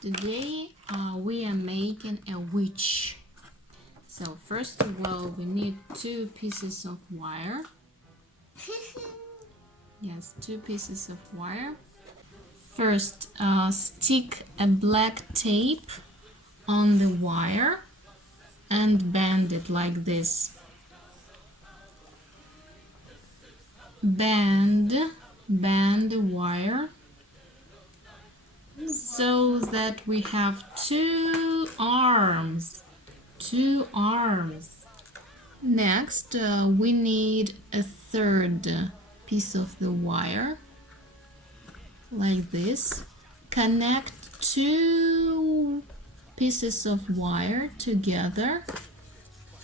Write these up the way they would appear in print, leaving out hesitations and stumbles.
Today we are making a witch. So first of all, we need 2 pieces of wire. Yes, 2 pieces of wire. First, stick a black tape on the wire and bend it like this. Bend the wire so that we have 2 arms. 2 arms. Next, we need a 3rd piece of the wire, like this. Connect 2 pieces of wire together.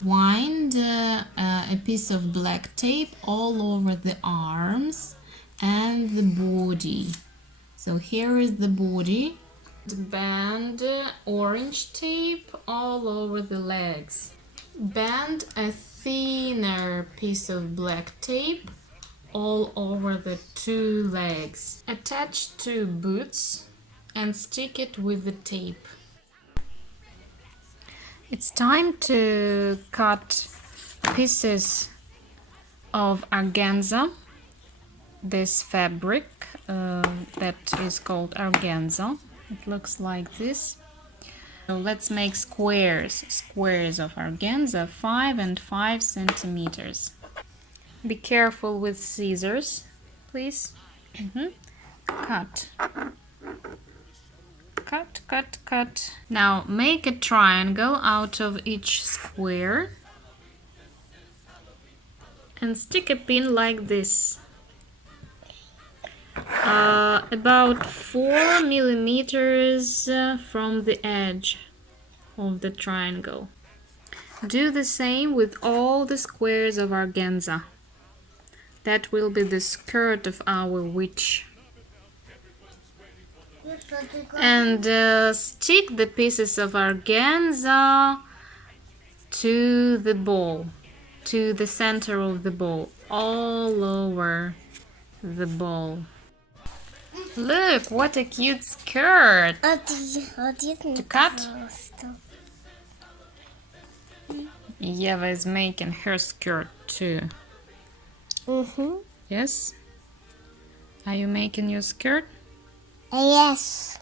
Wind a piece of black tape all over the arms and the body. So here is the body. Bend orange tape all over the legs. Bend a thinner piece of black tape all over the 2 legs. Attach 2 boots and stick it with the tape. It's time to cut pieces of organza, this fabric that is called organza. It looks like this. So let's make squares of organza, 5 and 5 centimeters. Be careful with scissors, please. Cut. Cut. Now make a triangle out of each square and stick a pin like this. About 4 millimeters from the edge of the triangle. Do the same with all the squares of organza. That will be the skirt of our witch. And stick the pieces of organza to the ball, to the center of the ball, all over the ball. Look, what a cute skirt! To cut? Eva is making her skirt too. Yes? Are you making your skirt? Yes.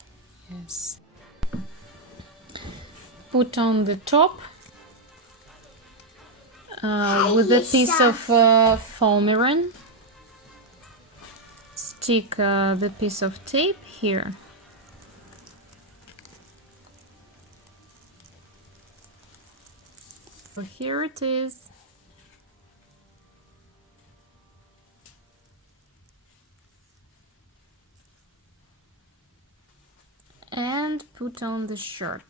Yes. Put on the top with a piece of foamiran. Stick the piece of tape here. So here it is. And put on the shirt.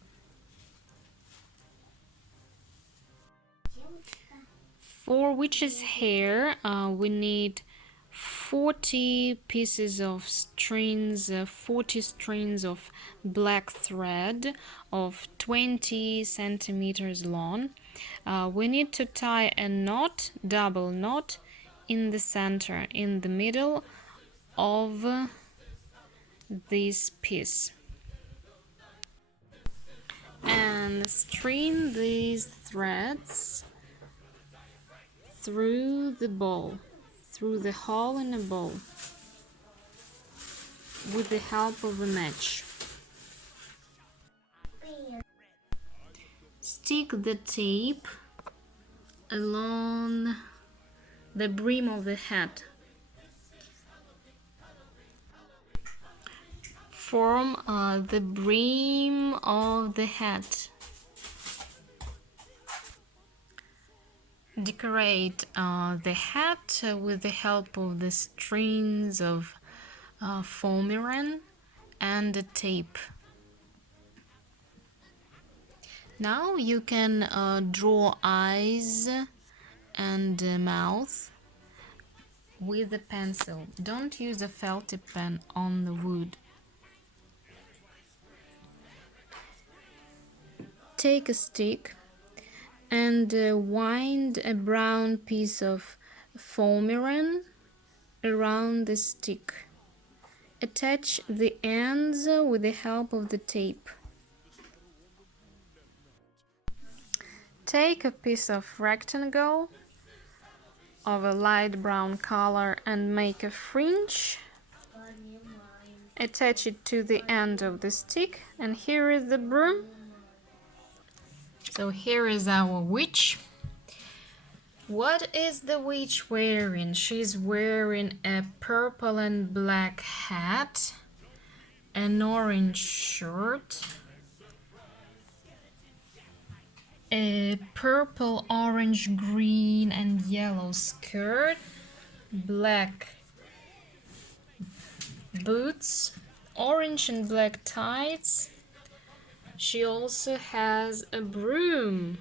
For witch's hair, we need 40 pieces of strings, 40 strings of black thread of 20 centimeters long. We need to tie a knot, double knot, in the center, in the middle of this piece. And string these threads through the ball, through the hole in the ball, with the help of a match. Stick the tape along the brim of the hat. Form the brim of the hat. Decorate the hat with the help of the strings of foamiran and the tape. Now you can draw eyes and mouth with a pencil. Don't use a felt pen on the wood. Take a stick and wind a brown piece of foamiran around the stick. attach the ends with the help of the tape. Take a piece of rectangle of a light brown color and make a fringe. Attach it to the end of the stick, and here is the broom. So here is our witch. What is the witch wearing? She's wearing a purple and black hat, an orange shirt, a purple, orange, green and yellow skirt, black boots, orange and black tights. She also has a broom.